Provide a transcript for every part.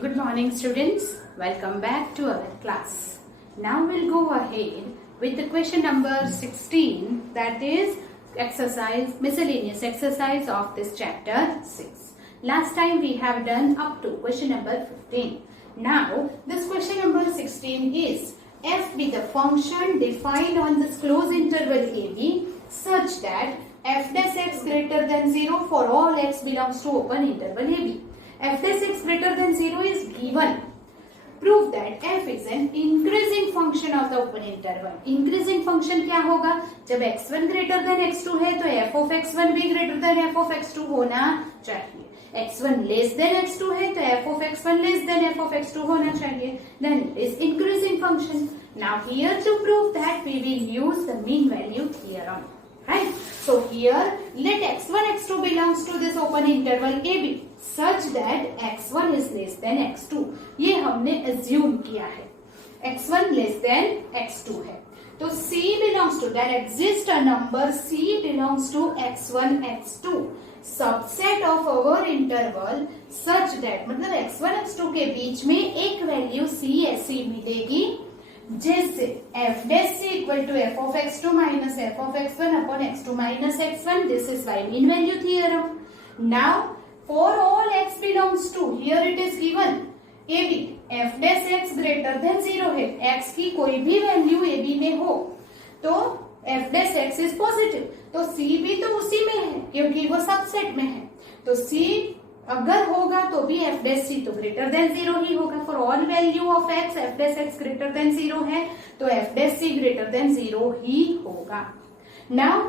Good morning students, welcome back to our class. Now we'll go ahead with the question number 16, that is miscellaneous exercise of this chapter 6. Last time we have done up to question number 15. Now this question number 16 is f be the function defined on this closed interval AB such that f dash x greater than 0 for all x belongs to open interval AB. f dash x greater than 0 is given. Prove that f is an increasing function of the open interval. Increasing function क्या होगा? जब x1 greater than x2 है तो f of x1 भी greater than f of x2 होना चाहिए. x1 less than x2 है तो f of x1 less than f of x2 होना चाहिए. Then it is increasing function. Now here to prove that we will use the mean value theorem. Right? So here let x1 x2 belongs to this open interval AB such that x1 is less than x2. ये हमने assume किया है. x1 less than x2 है. तो C belongs to, there exists a number C belongs to x1 x2 subset of our interval such that मतलब x1 x2 के बीच में एक वैल्यू C ऐसी मिलेगी जैसे f dash c equal to f of x2 minus f of x1 upon x2 minus x1. This is by mean value theorem. Now for all x belongs to, here it is given AB f dash x greater than 0 है. x की कोई भी value AB में हो तो f dash x is positive. तो C भी तो उसी में है क्योंकि वो सबसेट में है. तो C अगर होगा तो भी f dash c तो ग्रेटर देन 0 ही होगा. For all value of x f dash x greater than 0 है तो f dash c greater than 0 ही होगा. Now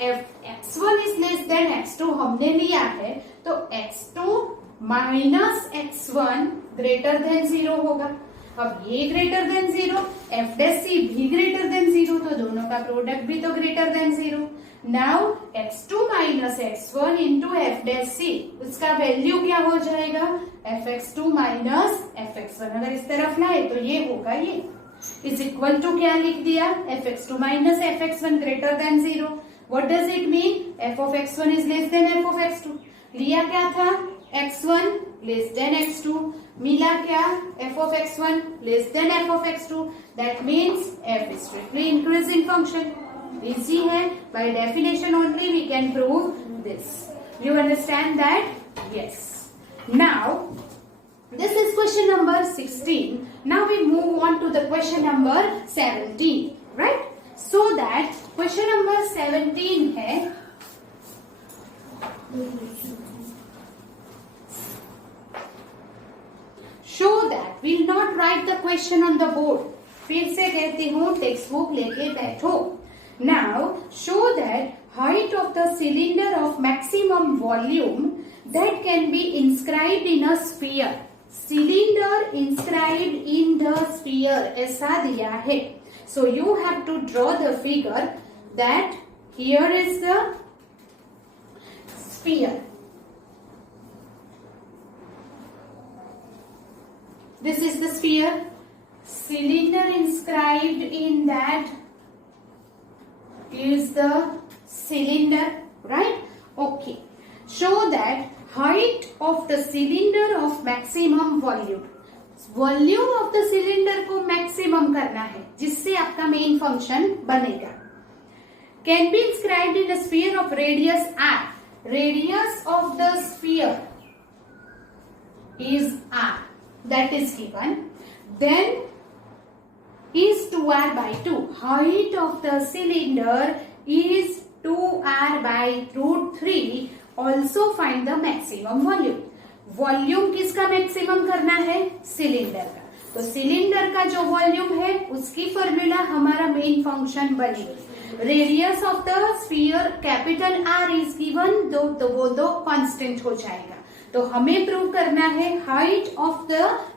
x1 is less than x2 हमने लिया है तो x2 minus x1 greater than 0 होगा. अब ये greater than 0, f dash c भी ग्रेटर देन 0 तो दोनों का प्रोडक्ट भी तो greater than 0. Now x2 minus x1 into f dash c, उसका वैल्यू क्या हो जाएगा? fx2 minus fx1. अगर इस तरफ लाए तो ये होगा, ये इज इक्वल टू क्या लिख दिया? fx2 minus fx1 greater than 0. What does it mean? f of x1 is less than f of x2. लिया क्या था? x1 less than x2. मिला क्या? f of x1 less than f of x2. That means f is strictly increasing function. Easy है. By definition only we can prove this. You understand that? Yes. Now this is question number 16. Now we move on to the question number 17. Right? So that question number 17 है show that we'll not write the question on the board. फिर से कहती हूँ text book लेके बैठो. Now show that height of the cylinder of maximum volume that can be inscribed in a sphere. Cylinder inscribed in the sphere ऐसा दिया है. So you have to draw the figure that here is the sphere. This is the sphere. Cylinder inscribed in that is the cylinder, right? Okay. Show that height of the cylinder of maximum volume. Volume of the cylinder को maximum करना है जिससे आपका main function बनेगा. Can be inscribed in a sphere of radius r. Radius of the sphere is r. That is given. Then is 2r by 2. Height of the cylinder is 2r by root 3. Also find the maximum volume. Volume किसका maximum करना है? Cylinder का. तो cylinder का जो volume है उसकी formula हमारा मेन फंक्शन बनेगी. Radius of the sphere capital R is given, तो वो दो कांस्टेंट हो जाएगा. तो हमें प्रूव करना है height of the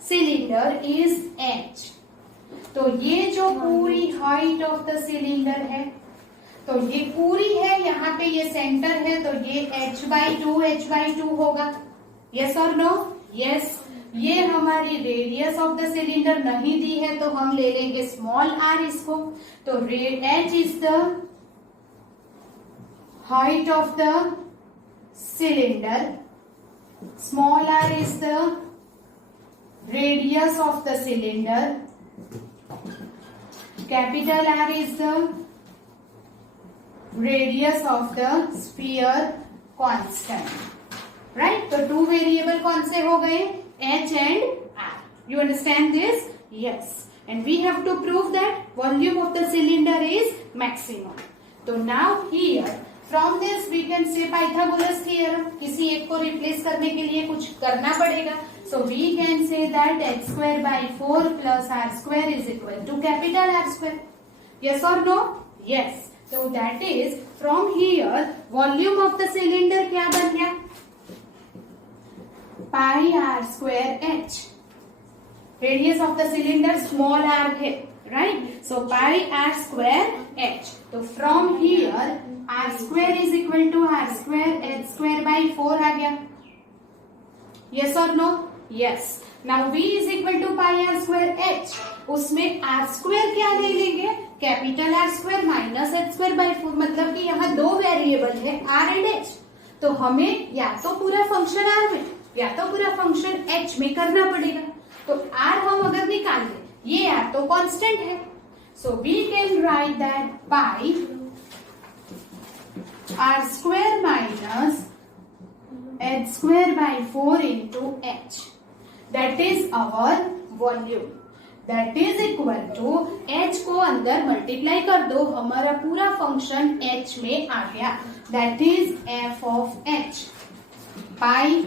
cylinder is h. तो ये जो पूरी हाइट ऑफ द सिलेंडर है तो ये पूरी है, यहाँ पे ये सेंटर है तो ये h/2 होगा. यस और नो? यस. ये हमारी रेडियस ऑफ द सिलेंडर नहीं दी है तो हम ले लेंगे स्मॉल r इसको. तो h is the height of the cylinder, small r is the radius of the cylinder, capital R is the radius of the sphere constant, right? तो two variable कौन से हो गए? H and R. You understand this? Yes. And we have to prove that volume of the cylinder is maximum. So now here from this we can say Pythagoras theorem. किसी एक को replace करने के लिए कुछ करना पड़ेगा. So we can say that h square by 4 plus r square is equal to capital R square. Yes or no? Yes. So that is from here volume of the cylinder क्या बन गया? Pi r square h. Radius of the cylinder small r है, right? So pi r square h. So from here r square is equal to r square h square by 4 आ गया. Yes or no? Yes. Now v is equal to pi r square h. उसमें r square क्या ले लेंगे? Capital R square minus h square by 4. मतलब कि यहाँ दो variable है r एंड h. तो हमें या तो पूरा फंक्शन r में या तो पूरा फंक्शन h में करना पड़ेगा. तो r हम अगर निकाल दें, ये r तो कांस्टेंट है. So we can write that pi r square minus h square by 4 into h. That is our volume. That is equal to h को अंदर मल्टीप्लाई कर दो, हमारा पूरा फंक्शन h में आ गया. That is f of h pi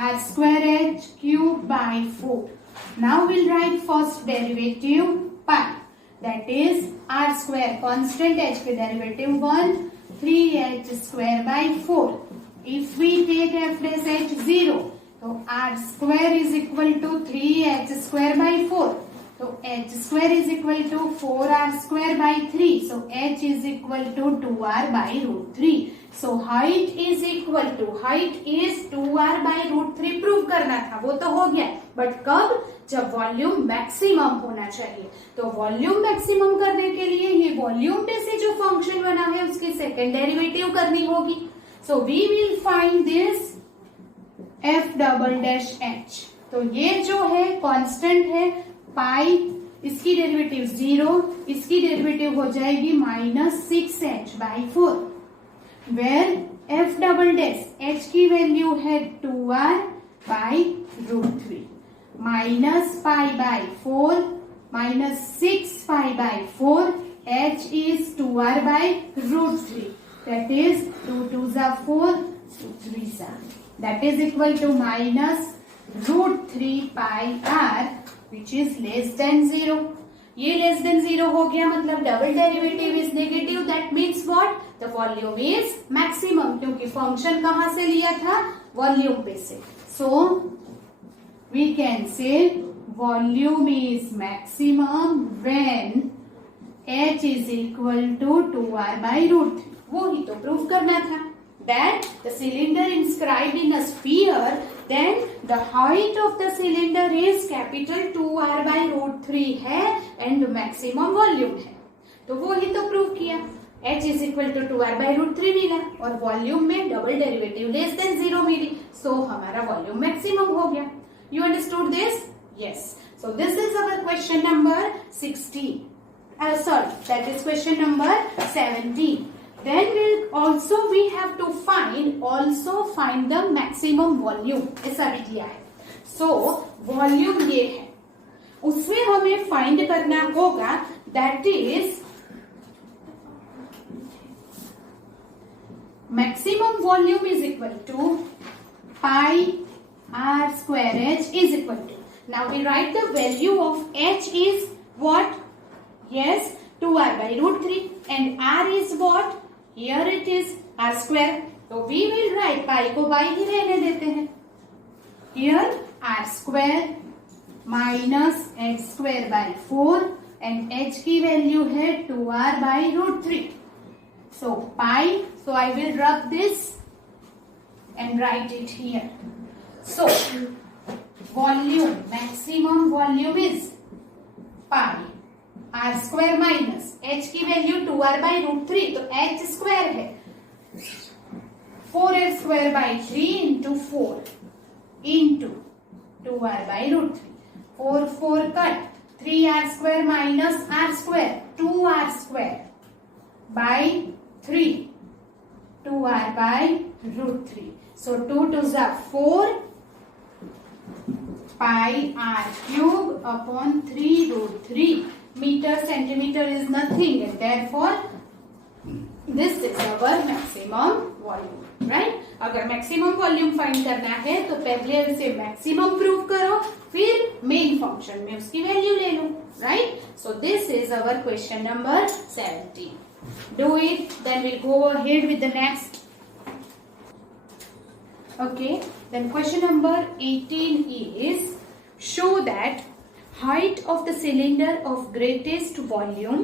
r square h cube by 4. Now we'll write first derivative pi. That is r square constant h के derivative 1 3h square by 4. If we take f dash h 0, तो r square is equal to 3h square by 4. तो h square is equal to 4r square by 3. So h is equal to 2r by root 3. So height is 2r by root 3 prove करना था, वो तो हो गया. But कब? जब volume maximum होना चाहिए. तो वॉल्यूम मैक्सिमम करने के लिए ये वॉल्यूम पे से जो फंक्शन बना है उसकी सेकेंड डेरिवेटिव करनी होगी. So we will find this f double dash h. तो ये जो है कांस्टेंट है पाई, इसकी डेरिवेटिव 0, इसकी डेरिवेटिव हो जाएगी minus 6h by 4. Where f double dash h की वैल्यू है 2r by root 3 minus pi by 4 minus 6 pi by 4. h is 2r by root 3. That is 2 2s are 4, 2 3s are. That is equal to minus root 3 pi r, which is less than 0. ये less than 0 हो गया, मतलब double derivative is negative. That means what? The volume is maximum, क्योंकि function कहां से लिया था? Volume पे से. So we can say volume is maximum when h is equal to 2r by root 3. वो ही तो प्रूव करना था. That the cylinder inscribed in a sphere, then the height of the cylinder is capital 2r by root 3 है and maximum volume है. तो वो ही तो prove किया. h is equal to 2r by root 3 मिला और वॉल्यूम में डबल डेरिवेटिव लेस देन 0 मिली. सो हमारा वॉल्यूम मैक्सिमम हो गया. You understood this? Yes. So this is our question number 16. Sorry, that is question number 17. Then we have to find the maximum volume. ऐसा भी दिया है. So volume ये है, उसमें हमें find करना होगा. That is maximum volume is equal to pi r square h is equal to. Now we write the value of h is what? Yes, 2r by root 3, and r is what? Here it is r square. So we will write pi को by ही रहने देते हैं. Here r square minus h square by 4 and h की value है 2r by root 3. So pi. So I will rub this and write it here. So volume, maximum volume is pi r square minus h की value 2r by root 3. तो h square है 4h square by 3 into 4 into 2r by root 3. 4 4 cut. 3r square minus r square. 2r square by 3. 2r by root 3. So 2 2s are 4 pi r cube upon 3 root 3. Meter centimeter is nothing and therefore this is our maximum volume, right? अगर maximum volume find करना है तो पहले उसे maximum prove करो, फिर main function में उसकी वैल्यू ले लो, right? So this is our question number 17. Do it, then we'll go ahead with the next. Okay, then question number 18 is show that height of the cylinder of greatest volume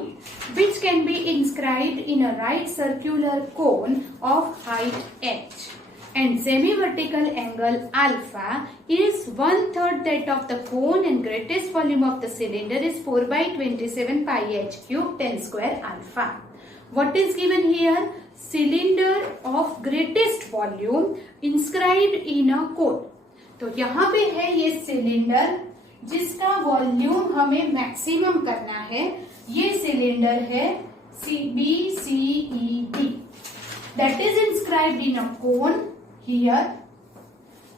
which can be inscribed in a right circular cone of height h and semi-vertical angle alpha is 1/3 that of the cone and greatest volume of the cylinder is 4 by 27 pi h cube 10 square alpha. What is given here? Cylinder of greatest volume inscribed in a cone. तो यहाँ पे है ये cylinder जिसका volume हमें maximum करना है. ये सिलेंडर है CBCED that is inscribed in a cone here.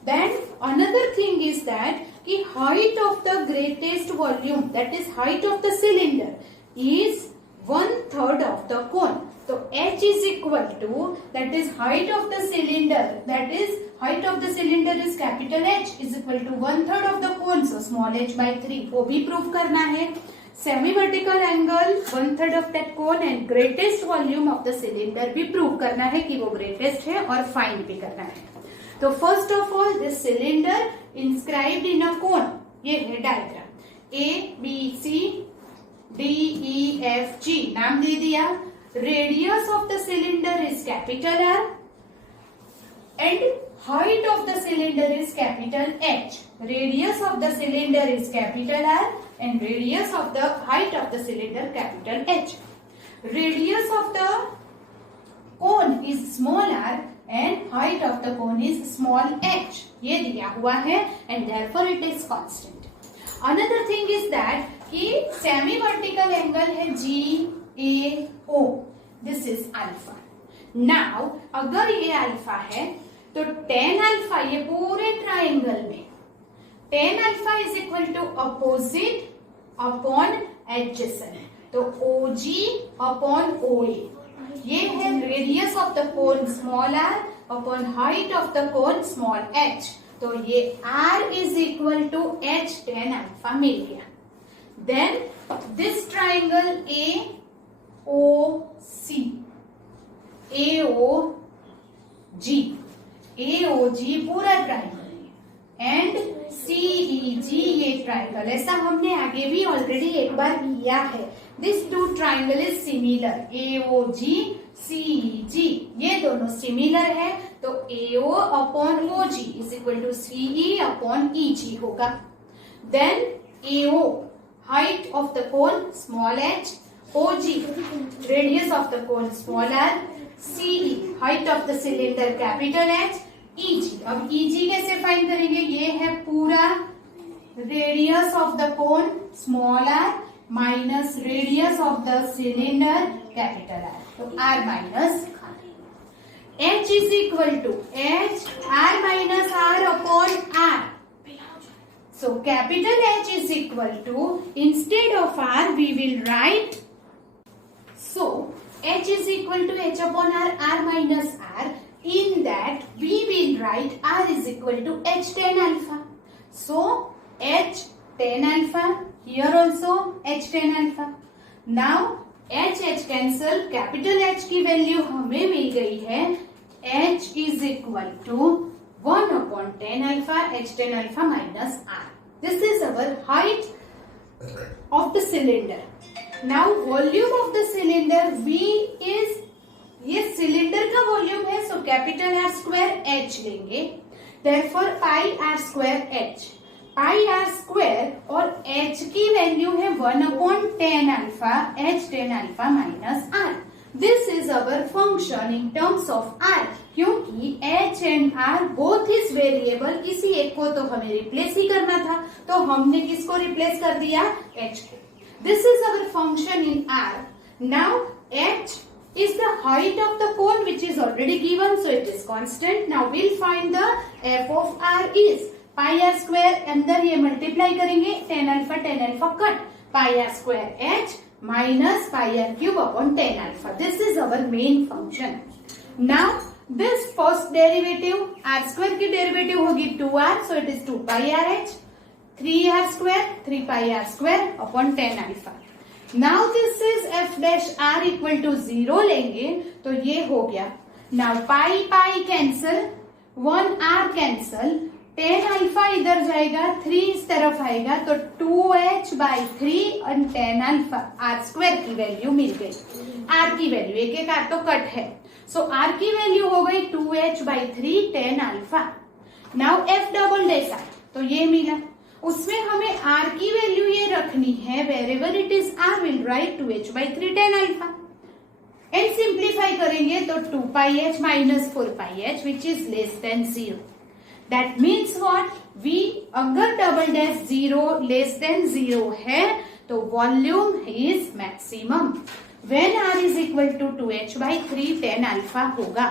Then another thing is that the height of the greatest volume, that is height of the cylinder, is 1/3 of the cone. So h is equal to, that is height of the cylinder, that is height of the cylinder is capital H is equal to 1/3 of the cone, so small h by 3. वो भी prove करना है. Semi vertical angle 1/3 of that cone and greatest volume of the cylinder भी prove करना है कि वो greatest है और फाइंड भी करना है. तो first of all this cylinder inscribed in a cone, ये है डायग्राम ABC DEFG नाम दे दिया. Radius of the cylinder is capital R and height of the cylinder is capital H. Radius of the cylinder is capital R and radius of the height of the cylinder capital H. Radius of the cone is small r and height of the cone is small h. ये दिया हुआ है and therefore it is constant. Another thing is that कि semi vertical angle है GAO. This is alpha. Now अगर ये alpha है तो tan अल्फा ये पूरे ट्राइंगल में tan alpha is equal to opposite upon adjacent. तो OG अपॉन OA ये है radius of the cone small r upon height of the cone small h. तो ये r is equal to h tan alpha मिल गया. Then this triangle AOG पूरा triangle है and CEG ये ट्राइंगल, ऐसा हमने आगे भी ऑलरेडी एक बार किया है. This two triangle is similar. AOG CEG ये दोनों सिमिलर है तो AO upon OG is equal to CE upon EG होगा. Then AO height of the cone small h, OG radius of the cone small r, CE height of the cylinder capital H, EG. अब EG कैसे find करेंगे? ये है पूरा radius of the cone small r minus radius of the cylinder capital R. तो R minus H is equal to H R minus R upon R. So capital H is equal to, instead of R we will write, so H is equal to H upon R, R minus R. In that we will write R is equal to H tan alpha. So H tan alpha, here also H tan alpha. Now H cancel, capital H की value हमें मिल गई है. H is equal to 1 upon tan alpha, H tan alpha minus R. This is our height of the cylinder. Now volume of the cylinder V is, ये cylinder का volume है so capital R square H लेंगे. Therefore pi R square H. pi R square और H की value है 1 upon tan alpha, H tan alpha minus R. This is our function in terms of R. क्योंकि H and R both is variable, किसी एक को तो हमें replace ही करना था, तो हमने किसको रिप्लेस कर दिया? H को. This is our function in R. Now H is the height of the cone which is already given, so it is constant. Now we'll find the f of R is pi r square, अंदर ये multiply करेंगे, tan alpha cut, pi r square H minus pi r cube upon tan alpha. This is our main function. Now this first derivative r square की derivative होगी 2r, so it is 2 pi r h, 3r square 3 pi r square upon tan alpha. Now this is f dash r equal to 0 लेंगे तो ये हो गया. Now pi pi cancel, 1r cancel, tan alpha इधर जाएगा, 3 इस तरफ आएगा, तो 2h by 3 और tan alpha r square की वैल्यू मिल गई. r की वैल्यू एक एक r तो कट है, सो r की वैल्यू हो गई 2h by 3 tan alpha. Now f double dash r, तो ये मिला. उसमें हमें r की वैल्यू ये रखनी है, wherever it is r will write 2h by 3 tan alpha. And simplify करेंगे तो 2 pi h minus 4 pi h which is less than 0. That means what? V अगर डबल डैश 0 लेस देन 0 है तो volume is maximum when r is equal to 2h by 3 tan alpha होगा.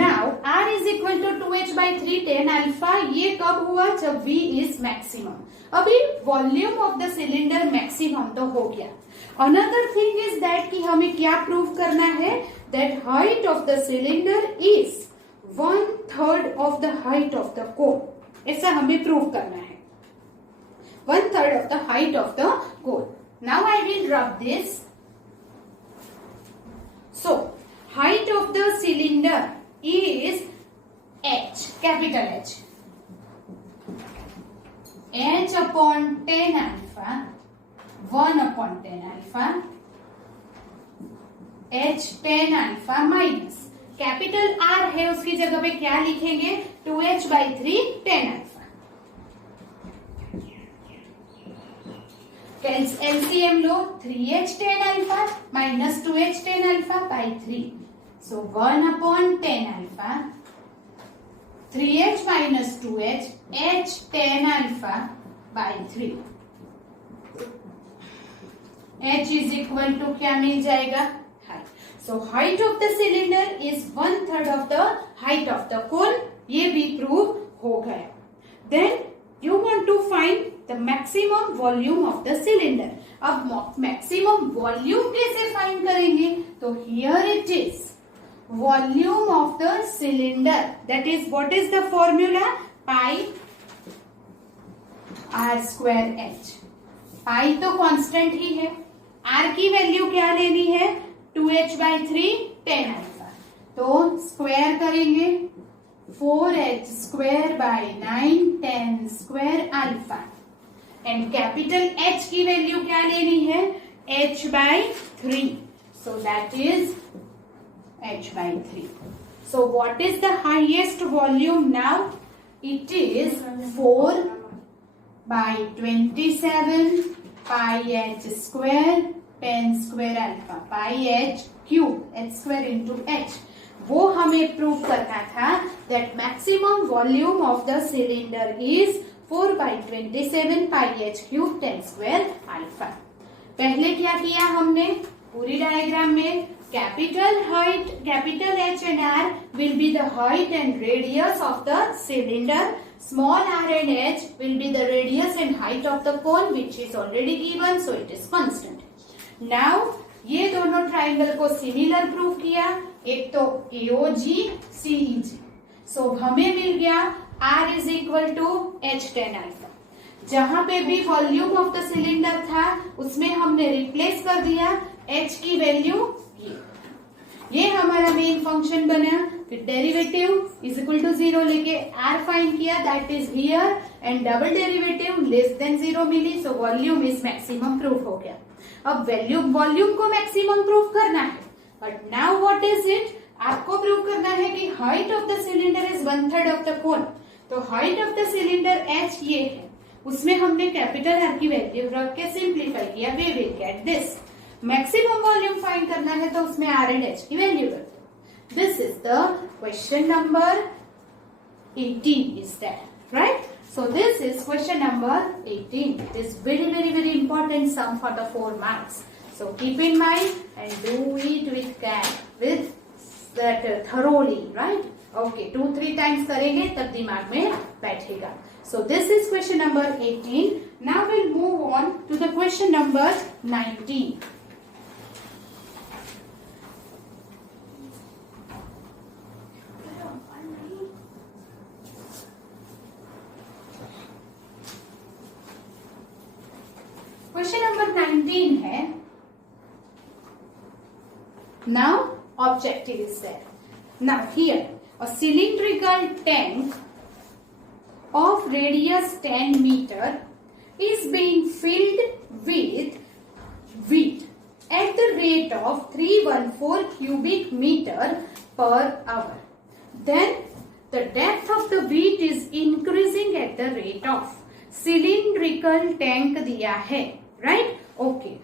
Now r is equal to 2h by 3 tan alpha, ये कब हुआ? जब v is maximum. अभी volume of the cylinder maximum तो हो गया. अनदर थिंग इज दैट कि हमें क्या प्रूव करना है? That height of the cylinder is 1/3 of the height of the कोन. ऐसा हमें प्रूव करना है, 1/3 of the height of the cone. Now I will rub this. So, height of the cylinder is h, capital H. H upon tan alpha, 1 upon tan alpha, H tan alpha minus capital R है, उसकी जगह पे क्या लिखेंगे? 2h by 3 tan alpha. LCM low, 3h tan alpha minus 2h tan alpha by 3. So 1 upon tan alpha, 3h minus 2h, h tan alpha by 3. h is equal to क्या मिल जाएगा? Height. So height of the cylinder is 1/3 of the height of the cone. ये भी prove हो गया. Then you want to find the maximum volume of the cylinder. अब maximum volume कैसे find करेंगे? तो here it is, volume of the cylinder, that is what is the formula? Pi r square h. pi तो constant ही है, r की value क्या लेनी है? 2h by 3 tan alpha. तो स्क्वायर करेंगे, 4h square by 9 tan square alpha. And capital H की value क्या लेनी है? H by 3. So that is H by 3. So what is the highest volume now? It is 4 by 27 pi h square tan square alpha pi h cube h square into h. वो हमें prove करना था that maximum volume of the cylinder is 4 by 27 pi h cube tan square alpha. पहले क्या किया हमने? पूरी diagram में capital height, capital H and R will be the height and radius of the cylinder. Small r and h will be the radius and height of the cone which is already given, so it is constant. Now ये दोनों triangle को similar prove किया, एक तो AOG CEG. सो हमें मिल गया R is equal to H tan alpha. जहां पे भी वॉल्यूम ऑफ द सिलेंडर था उसमें हमने रिप्लेस कर दिया H की वैल्यू ये हमारा मेन फंक्शन बना. फिर डेरिवेटिव इज इक्वल टू 0 लेके R फाइंड किया, that is here, and double derivative less than 0 मिली, so volume is maximum proof हो गया. अब वॉल्यूम को मैक्सिमम प्रूफ करना है, but now what is it? आपको प्रूव करना है कि height of the cylinder is 1/3 of the cone. तो height of the cylinder H ये है, उसमें हमने कैपिटल R की वैल्यू रख के सिंप्लीफाई किया. We will get this. Maximum volume find करना है तो उसमें R एंड H की वैल्यू रख दो. This is the question number 18 is there, right? So this is question number 18. It is very important sum for the 4 marks. So keep in mind and do it with care, with that thoroughly, right? Okay, 2-3 times करेंगे तब दिमाग में बैठेगा. So this is question number 18. Now we'll move on to the question number 19. Question number 19 है. Now objective is there. Now here a cylindrical tank of radius 10 meter is being filled with wheat at the rate of 314 cubic meter per hour. Then the depth of the wheat is increasing at the rate of cylindrical tank दिया है, right? Okay.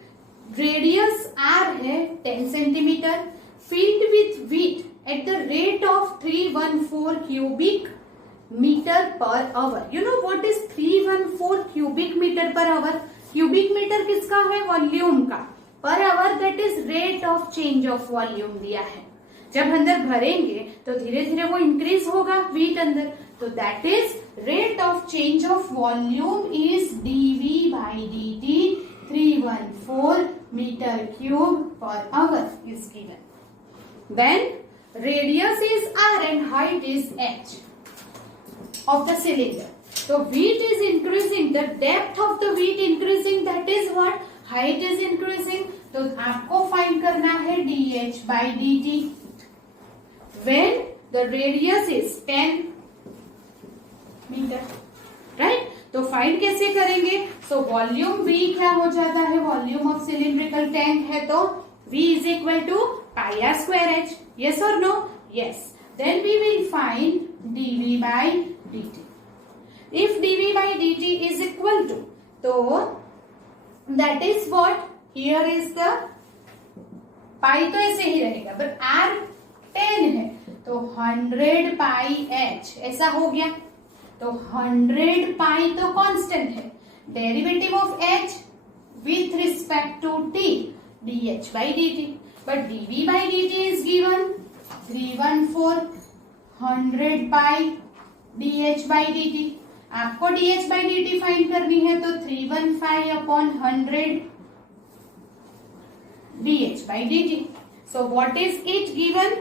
Radius R है 10 centimeter, filled with wheat at the rate of 314 cubic meter per hour. You know what is 314 cubic meter per hour? Cubic meter किसका है? Volume का. Per hour that is rate of change of volume दिया है. जब अंदर भरेंगे तो धीरे धीरे वो इंक्रीज होगा व्हीट अंदर, तो that is rate of change of volume is dV by dt 314 meter cube per hour is given. Then radius is R and height is h of the cylinder. So wheat is increasing, the depth of the wheat increasing, that is what? Height is increasing. तो आपको find करना है dH by dt when the radius is 10 meter, right? तो find कैसे करेंगे? So volume V क्या हो जाता है? वॉल्यूम ऑफ सिलिंड्रिकल टैंक है तो V is equal to pi r square h. Yes or no? Yes. Then we will find dV by dt. If dV by dt is equal to, तो that is what? Here is the pi तो ऐसे ही रहेगा, but r 10 है तो 100 pi h ऐसा हो गया. तो 100 pi तो कांस्टेंट है. Derivative of h with respect to t dh by dt, but dv by dt is given 314 100 pi dh by dt. आपको dh by dt फाइंड करनी है तो 315 upon 100 dh by dt. So what is it given?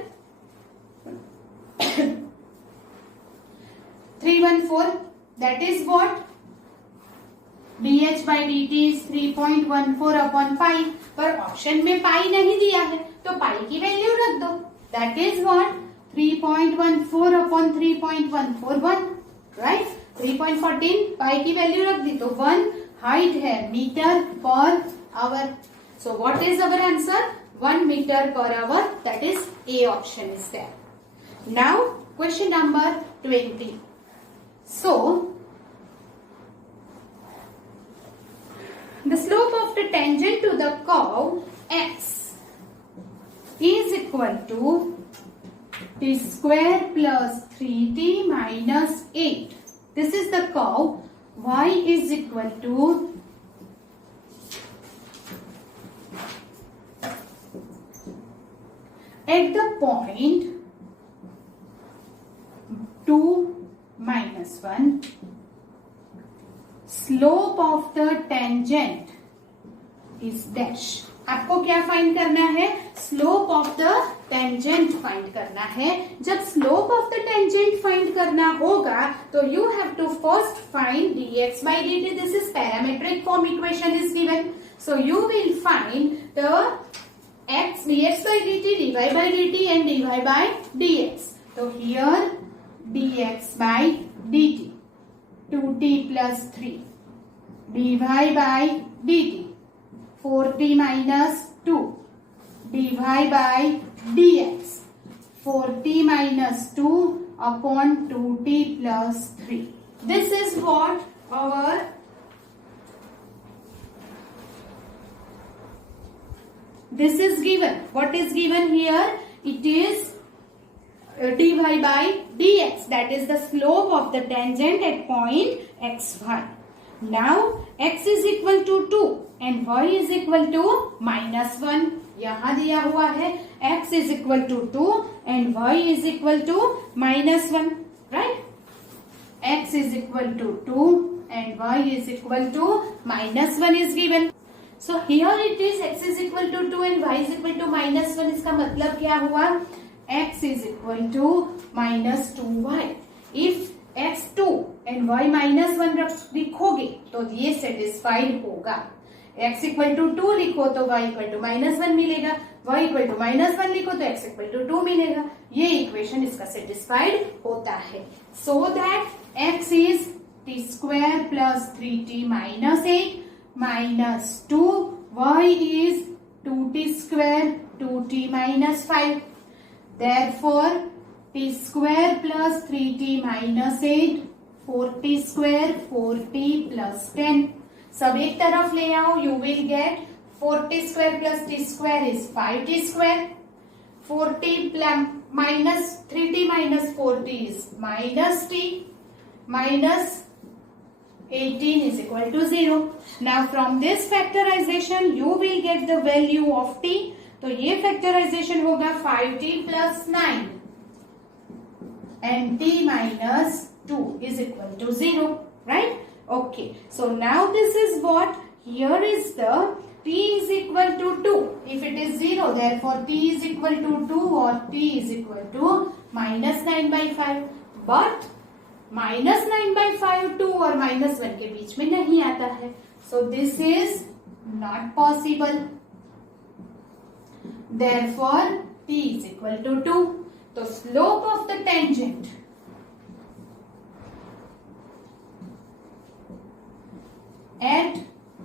314, that is what? dH by dt is 3.14 upon pi. पर option में पाई नहीं दिया है तो पाई की वैल्यू रख दो. That is what? 3.14 upon 3.141, right? 3.14 पाई की वैल्यू रख दी तो 1 हाइट है मीटर पर hour. So what is our answer? 1 meter per hour. That is A option is there. Now question number 20. So the slope of the tangent to the curve x is equal to t square plus 3t minus 8. This is the curve. Y is equal to at the point 2 minus 1, slope of the tangent is dash. आपको क्या find करना है? Slope of the tangent find करना है. जब slope of the tangent find करना होगा तो you have to first find dx by dt. This is parametric form equation is given. So you will find the x dx by dt, dy by dt and dy by dx. So here dx by dt 2t plus 3 dy by dt 4t minus 2 dy by dx 4t minus 2 upon 2t plus 3. This is what our this is given. What is given here? It is dy by dx, that is the slope of the tangent at point xy. Now x is equal to 2 and y is equal to -1. यहाँ दिया हुआ है x is equal to 2 and y is equal to -1, right? x is equal to 2 and y is equal to -1 is given. So here it is x is equal to 2 and y is equal to -1. इसका मतलब क्या हुआ? x is equal to -2y. If x2 and y -1 लिखोगे तो ये satisfied होगा. x equal to 2 लिखो तो y इक्वल टू -1 मिलेगा, y इक्वल टू -1 लिखो तो x इक्वल टू 2 मिलेगा. ये इक्वेशन इसका सेटिस्फाइड होता है. So that x is t square plus 3t minus 8 minus 2, y is 2t square 2t minus 5. Therefore t square plus 3t minus 8, 4t square 4t plus 10. सब एक तरफ ले आओ, you will get 4t square plus t square is 5t square. 4t minus 3t minus 4t is minus t minus 18 is equal to 0. Now from this factorization you will get the value of t. तो ये factorisation होगा 5t plus 9 and t minus 2 is equal to 0, right? Okay, so now this is what, here is the t is equal to 2. If it is 0, therefore t is equal to 2 or t is equal to -9 by 5. But -9 by 5 2 और -1 के बीच में नहीं आता है. So this is not possible. Therefore t is equal to 2. So slope of the tangent at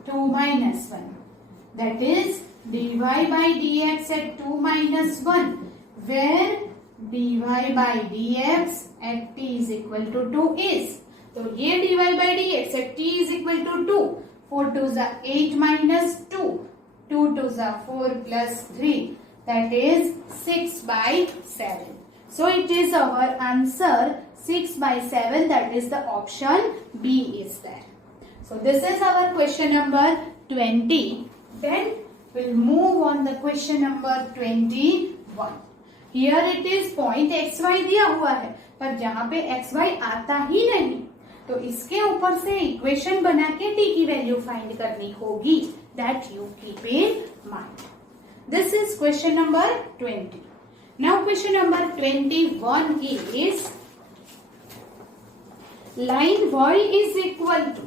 2 minus 1, that is dy by dx at 2 minus 1, where dy by dx at t is equal to 2 is. तो ये dy by dx at t is equal to 2. 4 2s are 8 minus 2. 2 2s are 4 plus 3, that is 6 by 7. So it is our answer 6 by 7, that is the option B is there. So this is our question number 20. Then we'll move on the question number 21. Here it is point xy दिया हुआ है, पर जहाँ पे xy आता ही नहीं तो इसके ऊपर से इक्वेशन बना के t की वैल्यू फाइंड करनी होगी. That you keep in mind. This is question number 20. Now question number 21 is line y is equal to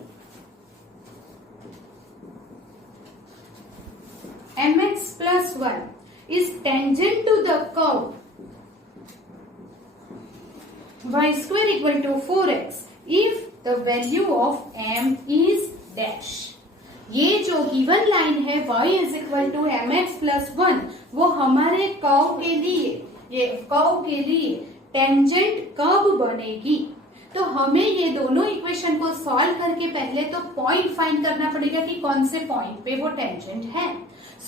mx plus 1 is tangent to the curve y square equal to 4x if the value of m is dash. ये जो given line है y is equal to mx plus 1, वो हमारे curve के लिए, ये curve के लिए टेंजेंट कब बनेगी. तो हमें ये दोनों इक्वेशन को सॉल्व करके पहले तो पॉइंट फाइंड करना पड़ेगा कि कौन से पॉइंट पे वो टेंजेंट है.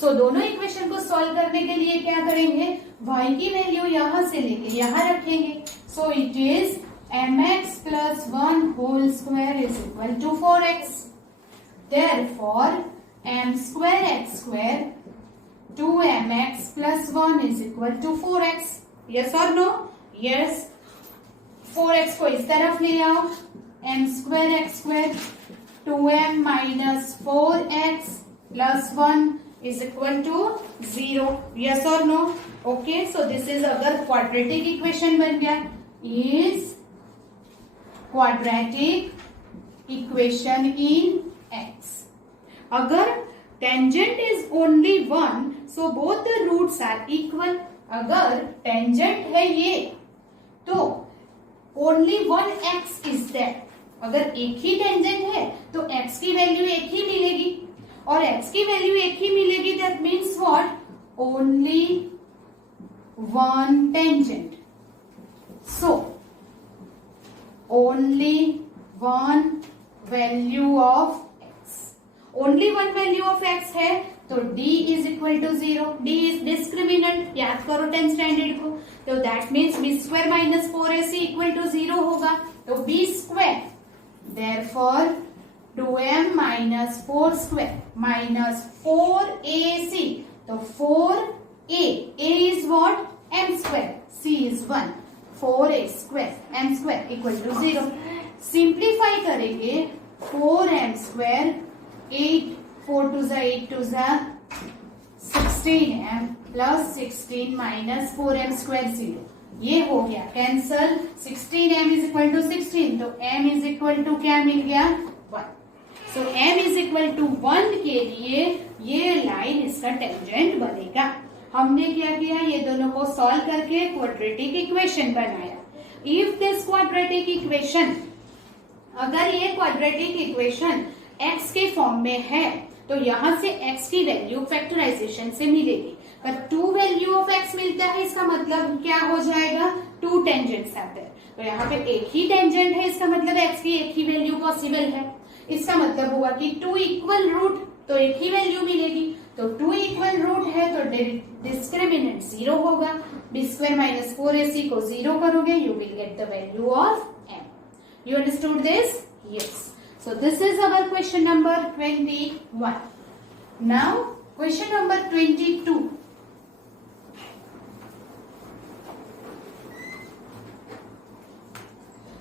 सो दोनों इक्वेशन को सॉल्व करने के लिए क्या करेंगे, y की वैल्यू यहां से लेके यहां रखेंगे. So it is mx plus 1 whole square is equal to 4x. Therefore, m square x square 2mx plus 1 is equal to 4x. Yes or no? Yes. 4x को इस तरफ ले आओ. m square x square 2m minus 4x plus 1 is equal to 0. Yes or no? Okay. So this is अगर quadratic equation बन गया, is quadratic equation in x. अगर tangent is only 1, so both the roots are equal. अगर tangent है ये तो only one x is there. अगर एक ही tangent है तो x की वैल्यू एक ही मिलेगी, और x की वैल्यू एक ही मिलेगी. that means what? only one tangent. So only one value of only one value of x है तो d is equal to 0. d is discriminant, याद करो 10th स्टैंडर्ड को. तो that means b square minus 4ac equal to 0 होगा. तो b square therefore 2m minus 4 square minus 4ac. तो 4a, a is what? m square, c is 1. 4a square m square equal to 0. Simplify करेंगे 4m square 8 4 to the 8 to the 16m plus 16 minus 4m square 0. ये हो गया cancel. 16m is equal to 16. तो m is equal to क्या मिल गया? 1. So m is equal to 1 के लिए ये लाइन इसका टेंजेंट बनेगा. हमने क्या किया? ये दोनों को सॉल्व करके क्वाड्रेटिक इक्वेशन बनाया. इफ दिस क्वाड्रेटिक इक्वेशन, अगर ये क्वाड्रेटिक इक्वेशन x के फॉर्म में है तो यहाँ से x की वैल्यू फैक्टराइजेशन से मिलेगी. पर 2 वैल्यू ऑफ x मिलता है, इसका मतलब क्या हो जाएगा? 2 टेंजेंट्स आते हैं. तो यहाँ पे एक ही टेंजेंट है, इसका मतलब x की एक ही वैल्यू पॉसिबल है. इसका मतलब हुआ कि 2 इक्वल रूट, तो एक ही वैल्यू मिलेगी. तो 2 इक्वल रूट है तो डिस्क्रिमिनेंट 0 होगा. b स्क्वायर माइनस 4ac को 0 करोगे, you will get the value of m. You understood this? Yes. So this is our question number 21. Now question number 22.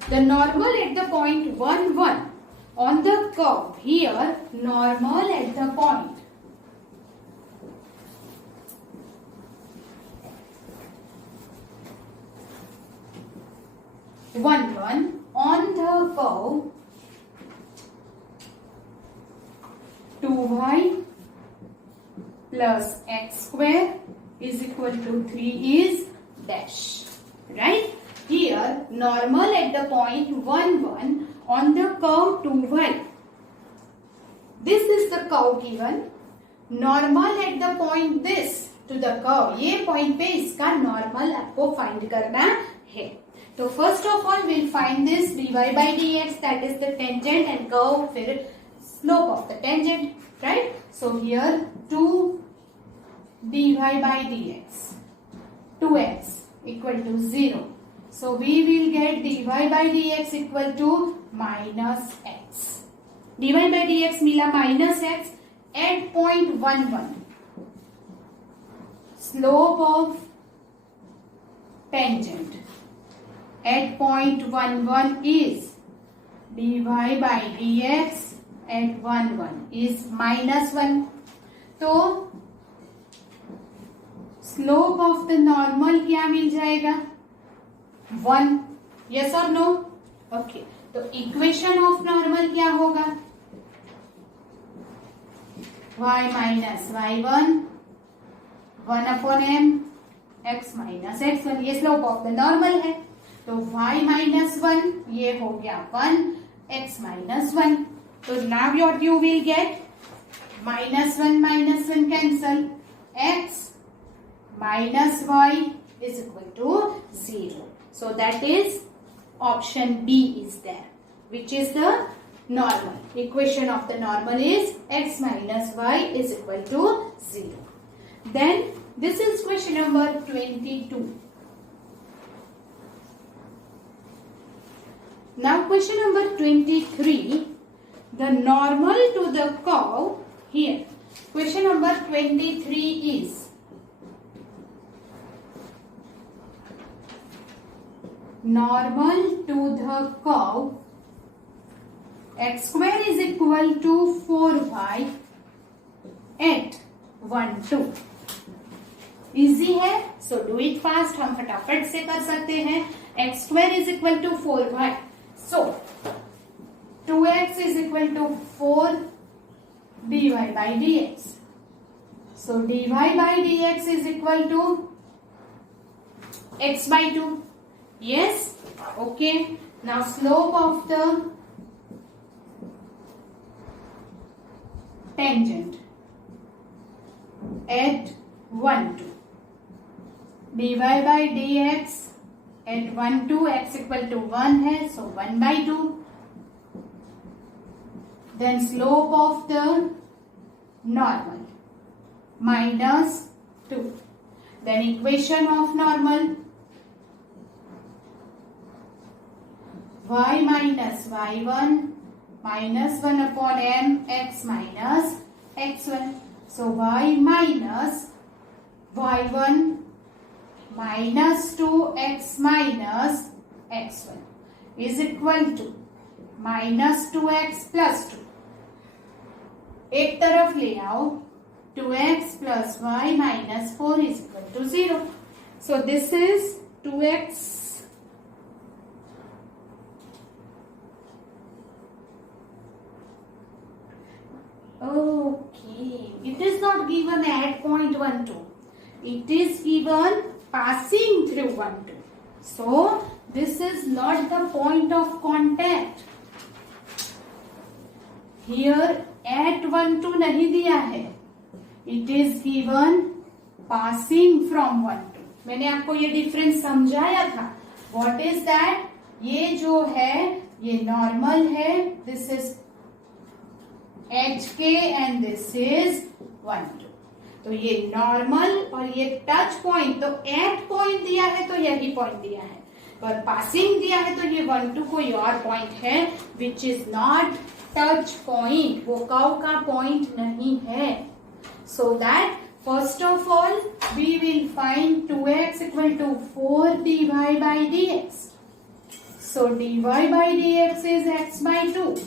The normal at the point 1 1 on the curve. Here normal at the point 1 1 on the curve 2y plus x square is equal to 3 is dash. Right? Here normal at the point 1 1 on the curve 2y. This is the curve given. Normal at the point this to the curve. ये point पे इसका normal आपको find करना है. तो first of all will find this dy by dx, that is the tangent and curve, फिर slope of the tangent. Right? So here 2 dy by dx 2x equal to 0. So we will get dy by dx equal to minus x. dy by dx मिला minus x at point 1 1. Slope of tangent at point 1 1 is dy by dx at 1 1 is minus 1. तो slope of the normal क्या मिल जाएगा? 1. Yes और no? Okay. तो equation of normal क्या होगा? y minus y1 1 upon m x minus x1. ये slope of the normal है. तो y माइनस 1 ये हो गया 1 x माइनस 1. तो now what you will gate? Minus 1 cancel, x minus y is equal to 0. So that is option B is there, which is the normal. Equation of the normal is x minus y is equal to 0. Then this is question number 22. Now question number 23, the normal to the curve. Here question number 23 is normal to the curve x square is equal to 4y at 1 2. Easy है, सो do it fast. हम फटाफट से कर सकते हैं. x square is equal to 4y. So 2x is equal to 4 dy by dx. So dy by dx is equal to x by 2. Yes? Okay. Now slope of the tangent at 1 2. dy by dx at 1 2 x equal to 1 है, so 1 by 2. Then slope of the normal minus 2. Then equation of normal, y minus y1 minus 1 upon m x minus x1. So y minus y1 minus 2x minus x1 is equal to minus 2x plus 2. एक तरफ ले आओ, 2x plus y minus 4 is equal to 0. So this is 2x okay. It is not given at point 1 2. It is given passing through 1 2. So this is not the point of contact. Here at 1 2 नहीं दिया है. It is given passing from 1 2. मैंने आपको ये difference समझाया था. What is that? ये जो है ये नॉर्मल है. This is HK and this is 1 2. तो ये नॉर्मल और ये टच पॉइंट, तो एट पॉइंट दिया है तो यही पॉइंट दिया है, पर पासिंग दिया है तो ये 1 2 कोई और पॉइंट है which is not touch point. वो कर्व का पॉइंट नहीं है. So that first of all we will find 2x equal to 4 dy by dx. So dy by dx is x by 2.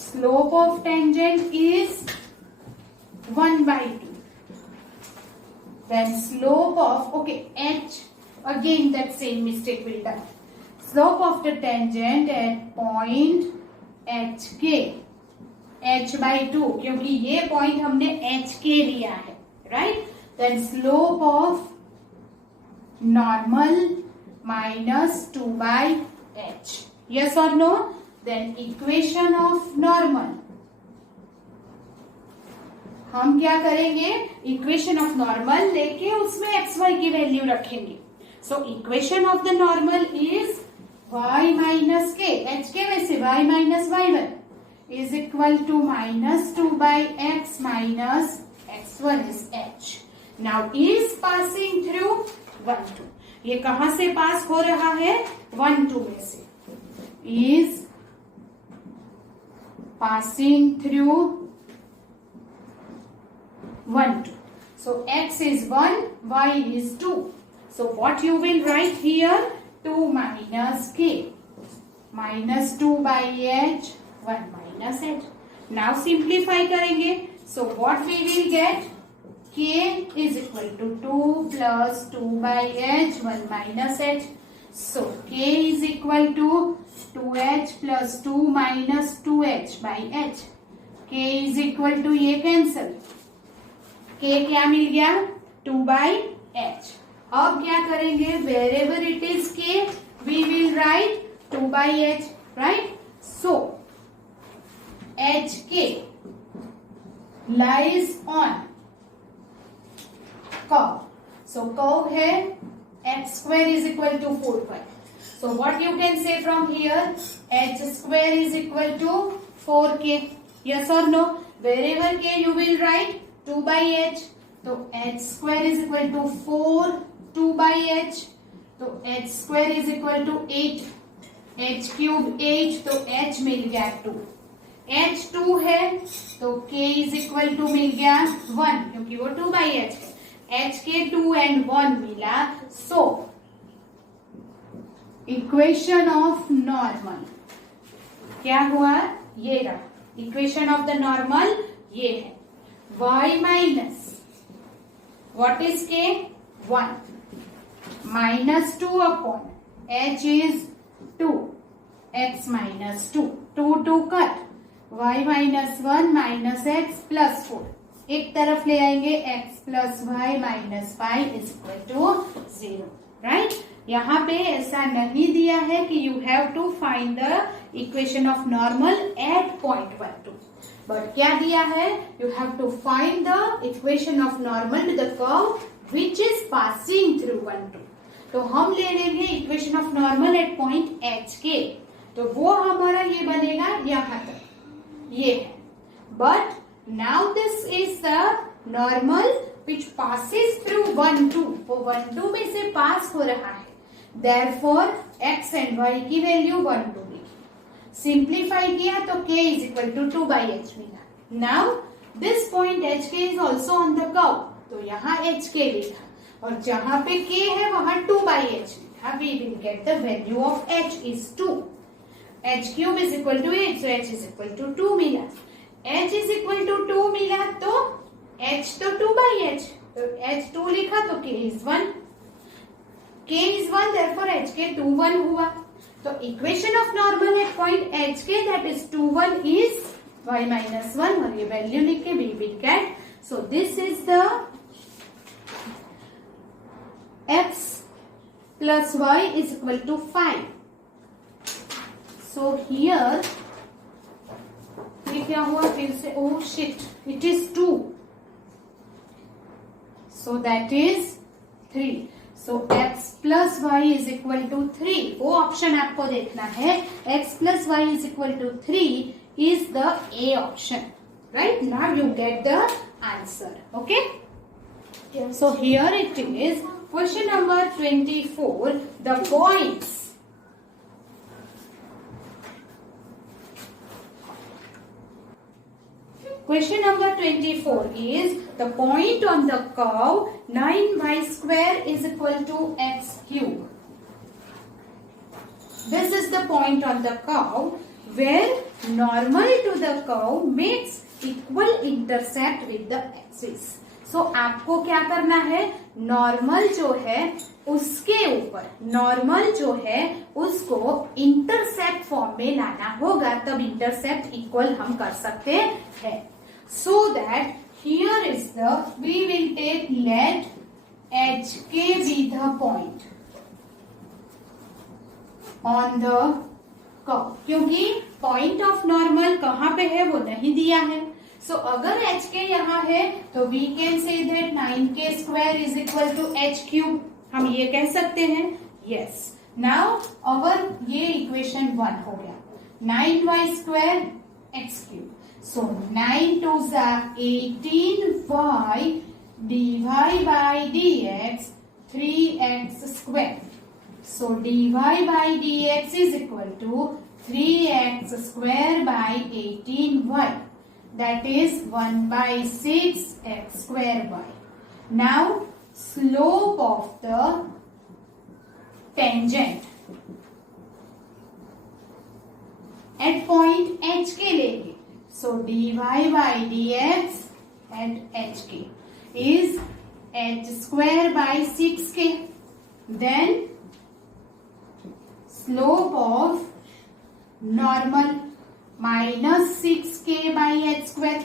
Slope of tangent is 1 by 2. Then slope of, okay, h, again that same mistake will done. Slope of the tangent at point hk, h by 2, क्योंकि ये point हमने hk लिया है, right? Then slope of normal minus 2 by h. Yes or no? Then equation of normal, हम क्या करेंगे, equation of normal लेके उसमें एक्स वाई की वैल्यू रखेंगे. So equation of the normal is y minus k, h k में से y minus y1 is equal to minus 2 by x minus x1 is h. Now is passing through 1 2. ये कहां से पास हो रहा है, 1 2 में से. Is passing through 1 2. So x is 1, y is 2. So what you will write here, 2 minus k, minus 2 by h, 1 minus h. Now simplify करेंगे. So what we will get, k is equal to 2 plus 2 by h, 1 minus h. So k is equal to 2h plus 2 minus 2h by h. k is equal to, ये cancel, k क्या मिल गया, 2 by h. अब क्या करेंगे, wherever it is k we will write 2 by h, right? So hk lies on curve. So curve है x square is equal to 4 pi. So what you can say from here, h square is equal to 4k. Yes or no? Wherever k you will write 2 by h. So h square is equal to 4 2 by h. So h square is equal to 8. h cube 8, तो h मिल गया 2. h 2 है तो k is equal to मिल गया 1, क्योंकि वो 2 by h है. h के 2 and 1 मिला. So इक्वेशन ऑफ नॉर्मल क्या हुआ, ये रहा. इक्वेशन ऑफ द नॉर्मल ये है, y minus what is k 1 minus 2 upon h is 2 x minus 2 2 2 cut, y minus 1 minus x plus 4. एक तरफ ले आएंगे, x plus y minus 5 is equal to 0, right? यहाँ पे ऐसा नहीं दिया है कि you have to find the equation of normal at point 1 2, but क्या दिया है, you have to find the equation of normal with the curve which is passing through 1 2. तो हम ले लेंगे equation of normal at point H के, तो वो हमारा ये बनेगा यहाँ तक, ये है. but now this is the normal which passes through 1 2, वो 1 2 में से पास हो रहा है, therefore x and y की वैल्यू 1 2 लिखी, सिंप्लीफाई किया तो k is equal to 2 by h मिला. now this point hk is also on the curve, तो यहाँ hk लिखा और जहां पे k है वहां 2 by h लिखा. we will get the value of h is 2. h cube is equal to 8, so h is equal to 2 मिला. h is equal to 2 मिला तो h तो 2 by h, तो h 2 लिखा तो k is 1. k is 1, therefore hk 2 1 हुआ. तो equation of normal at point hk that is 2 1 is y minus 1 और ये वैल्यू लिख के we will get. So this is the x plus y is equal to 5. So here ये क्या हुआ फिर से, oh shit, it is 2, so that is 3. so x plus y is equal to 3, वो ऑप्शन आपको देखना है. x plus y is equal to 3 is the A option. Right, now you get the answer. Okay, yes. So here it is question number 24, the points. Question number 24 is the point on the curve 9y square is equal to x cube. This is the point on the curve where normal to the curve makes equal intercept with the axis. So आपको क्या करना है, normal जो है उसके ऊपर, normal जो है उसको इंटरसेप्ट फॉर्म में लाना होगा, तब इंटरसेप्ट इक्वल हम कर सकते हैं. So that here is the, we will take let hk be the point on the curve, क्योंकि पॉइंट ऑफ नॉर्मल कहाँ पे है वो नहीं दिया है. So अगर hk यहाँ है तो we can say that 9k square is equal to h cube, हम ये कह सकते हैं. yes, now our ये इक्वेशन 1 हो गया. 9y square x cube. So 9 2s are 18y dy by dx 3x square. So dy by dx is equal to 3x square by 18y. That is 1 by 6x square y. Now slope of the tangent at point hk लेंगे. So dy by dx at hk is h square by 6k. Then slope of normal minus 6k by h square.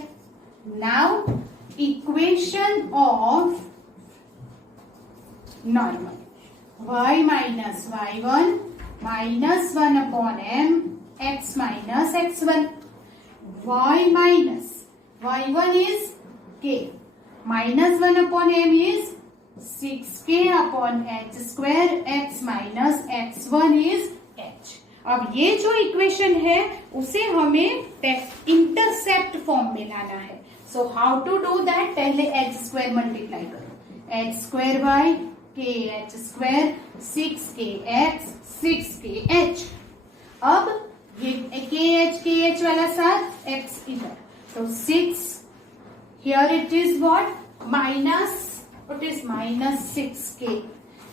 Now equation of normal, y minus y1 minus 1 upon m x minus x1. y minus y1 is k minus 1 upon m is 6k upon h square, x minus x1 is h. अब ये जो equation है उसे हमें intercept form में लाना है. So how to do that, पहले h स्क्वायर मल्टीप्लाई करो, h square by k h square 6k x 6k h. अब ये k h वाला साथ x इधर, तो 6 here it is what minus, it is minus 6k.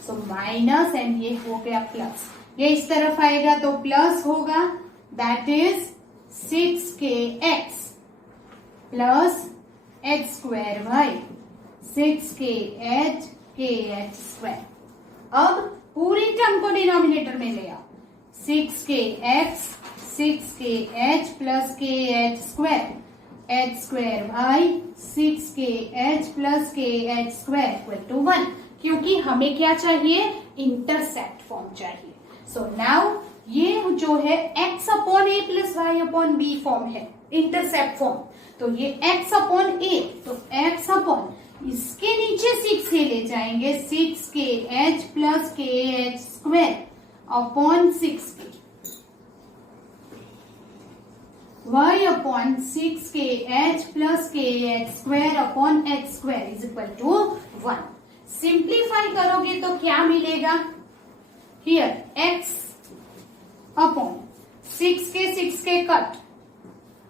so minus and ये हो गया प्लस, ये इस तरफ आएगा तो प्लस होगा, that is 6kx plus h square y 6kh kh square. अब पूरी टर्म को डिनोमिनेटर में ले आओ, 6kx 6kh plus kh square h square y 6kh plus kh square equal to 1, क्योंकि हमें क्या चाहिए, इंटरसेप्ट फॉर्म चाहिए. सो नाउ ये जो है x upon a plus y upon b form है, इंटरसेप्ट फॉर्म. तो ये x अपॉन a, तो x अपॉन इसके नीचे 6 से ले जाएंगे, 6kh plus kh square upon 6k. y upon 6kh plus kh square upon h square is equal to 1. Simplify करोगे तो क्या मिलेगा? Here x upon 6k cut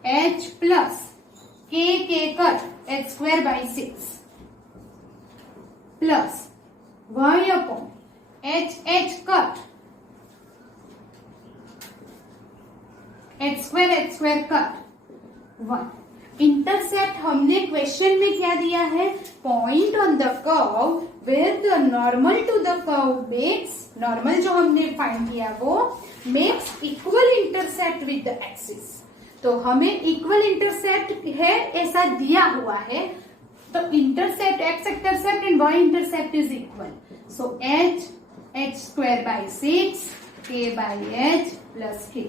h plus k cut h square by 6 plus y upon h cut h square cut 1. Intercept हमने question में क्या दिया है? Point on the curve where the normal to the curve makes, normal जो हमने find किया वो makes equal intercept with the axis. तो हमें इक्वल इंटरसेप्ट है ऐसा दिया हुआ है, तो intercept x intercept and y intercept is equal. So h square by 6 k by h plus k.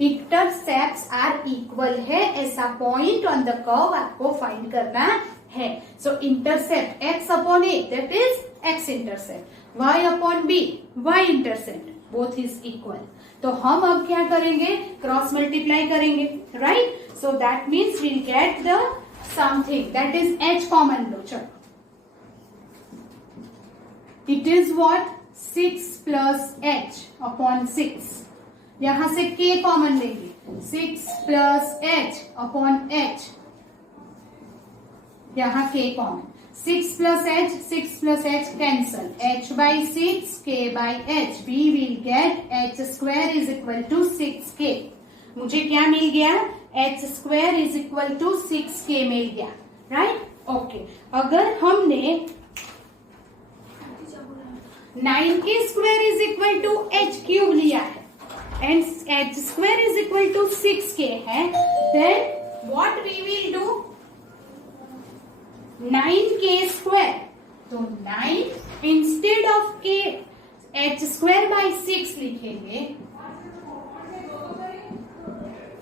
Intercepts are equal है ऐसा पॉइंट ऑन द कर्व आपको फाइंड करना है. So intercept x upon a that is x intercept, y upon b y intercept, both is equal. तो हम अब क्या करेंगे? क्रॉस मल्टीप्लाई करेंगे, right? So that means will get the something that is h common लो. चलो, it is what? 6 plus h upon 6. यहां से k कॉमन लेंगे, 6 प्लस h अपॉन h, यहां k common, 6 plus h cancel, h by 6 k by h. We will get h square is equal to 6k. मुझे क्या मिल गया? h square is equal to 6k मिल गया, right? Okay. अगर हमने 9k square is equal to h cube लिया है and h square is equal to 6k है, then what we will do? 9k square. तो 9 instead of k h square by 6 लिखेंगे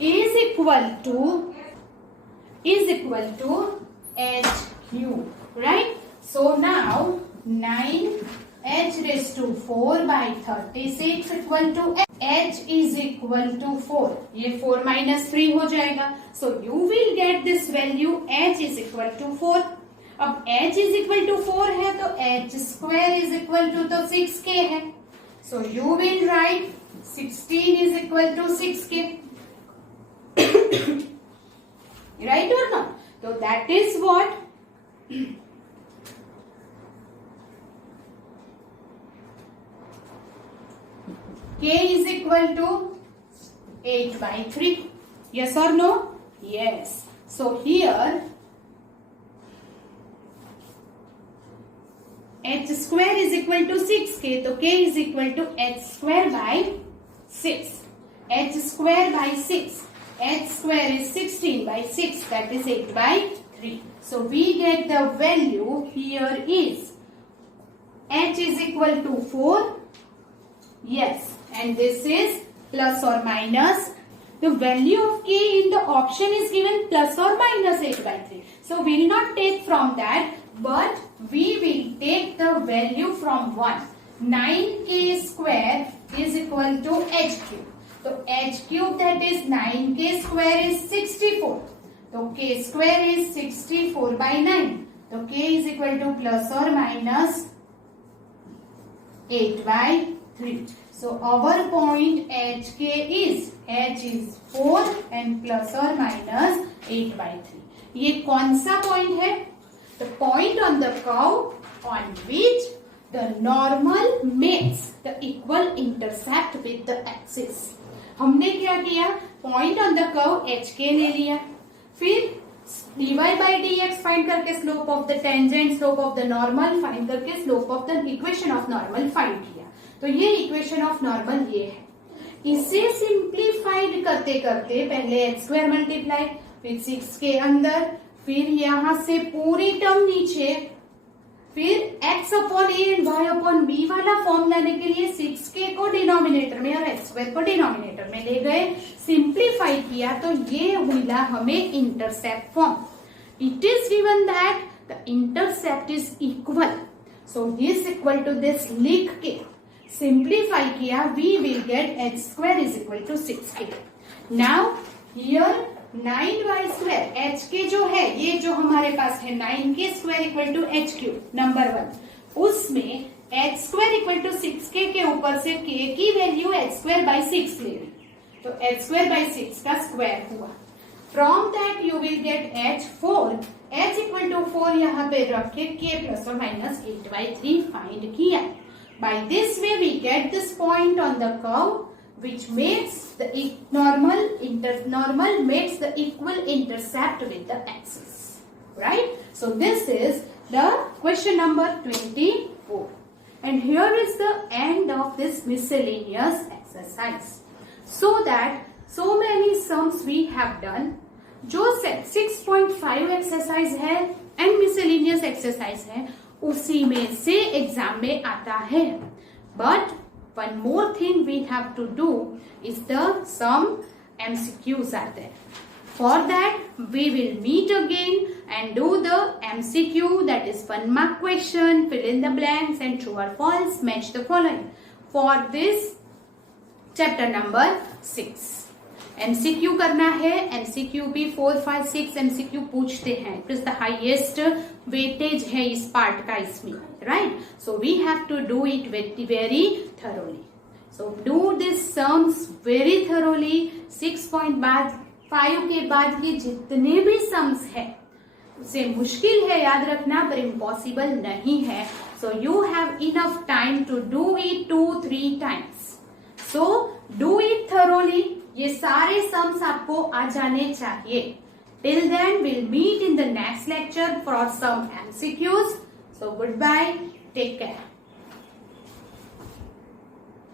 is equal to h cube, right? So now 9h raised to 4 by 36 equal to h is equal to 4. ये 4 minus 3 हो जाएगा. So you will get this value h is equal to 4. अब h is equal to 4 है तो h square is equal to तो 6k है. So you will write 16 is equal to 6k. Right or not? So that is what k is equal to 8 by 3. Yes or no? Yes. So here h square is equal to 6k, तो k is equal to h square by 6. h square by 6. h square is 16 by 6, that is 8 by 3. So we get the value here is h is equal to 4. Yes. And this is plus or minus. The value of k in the option is given plus or minus 8 by 3. So we will not take from that, but we will take the value from 1. 9k square is equal to h cube. So h cube that is 9k square is 64. So k square is 64 by 9. So k is equal to plus or minus 8 by 3. So our point hk is h is 4 and plus or minus 8 by 3. ये कौन सा point है? The point on the curve on which the normal makes the equal intercept with the axis. हमने क्या किया? Point on the curve hk ले लिया, फिर dy by dx फाइंड करके slope of the tangent, slope of the normal find करके slope of the equation of normal find किया. तो ये इक्वेशन ऑफ नॉर्मल ये है. इसे सिंप्लीफाइड करते करते पहले x स्क्वायर मल्टीप्लाई, फिर 6 के अंदर, फिर यहां से पूरी टर्म नीचे, फिर x upon a and y upon b वाला फॉर्म लाने के लिए 6k को डिनोमिनेटर में और x स्क्वायर को डिनोमिनेटर में ले गए, सिंप्लीफाई किया तो ये मिला हमें intercept form. It is given that the intercept is equal, so this equal to this लिख के सिंप्लीफाई किया, we will get h square is equal to 6k. Now here 9y square h के जो है, ये जो हमारे पास है 9 के square equal to h cube number 1, उसमें h square equal to 6k के ऊपर से k की वैल्यू h स्क्वायर बाई 6 ले रही, तो h स्क्वायर बाई 6 का स्क्वायर हुआ। From that you will get h 4, h equal to 4 यहाँ पे रख के k प्लस और माइनस 8/3 फाइंड किया। By this way we get this point on the curve which makes the normal makes the equal intercept with the axis, right? So this is the question number 24, and here is the end of this miscellaneous exercise. So that so many sums we have done. जो 6.5 exercise है and miscellaneous exercise है, उसी में से exam में आता है। But one more thing we have to do is some MCQs are there. For that we will meet again and do the MCQ, that is 1 mark question, fill in the blanks and true or false, match the following, for this chapter number 6. MCQ करना है, MCQ भी 4, 5, 6 MCQ पूछते हैं। It is the highest weightage है इस part का इसमें, right? So we have to do it very thoroughly. So do this sums very thoroughly. 6.5 के बाद के जितने भी सम्स है उसे मुश्किल है याद रखना, पर इम्पॉसिबल नहीं है। So you have enough time to do it 2-3 times. So do it thoroughly. ये सारे सम्स आपको आ जाने चाहिए। Till then we'll meet in the next lecture for some MCQs. So goodbye, take care.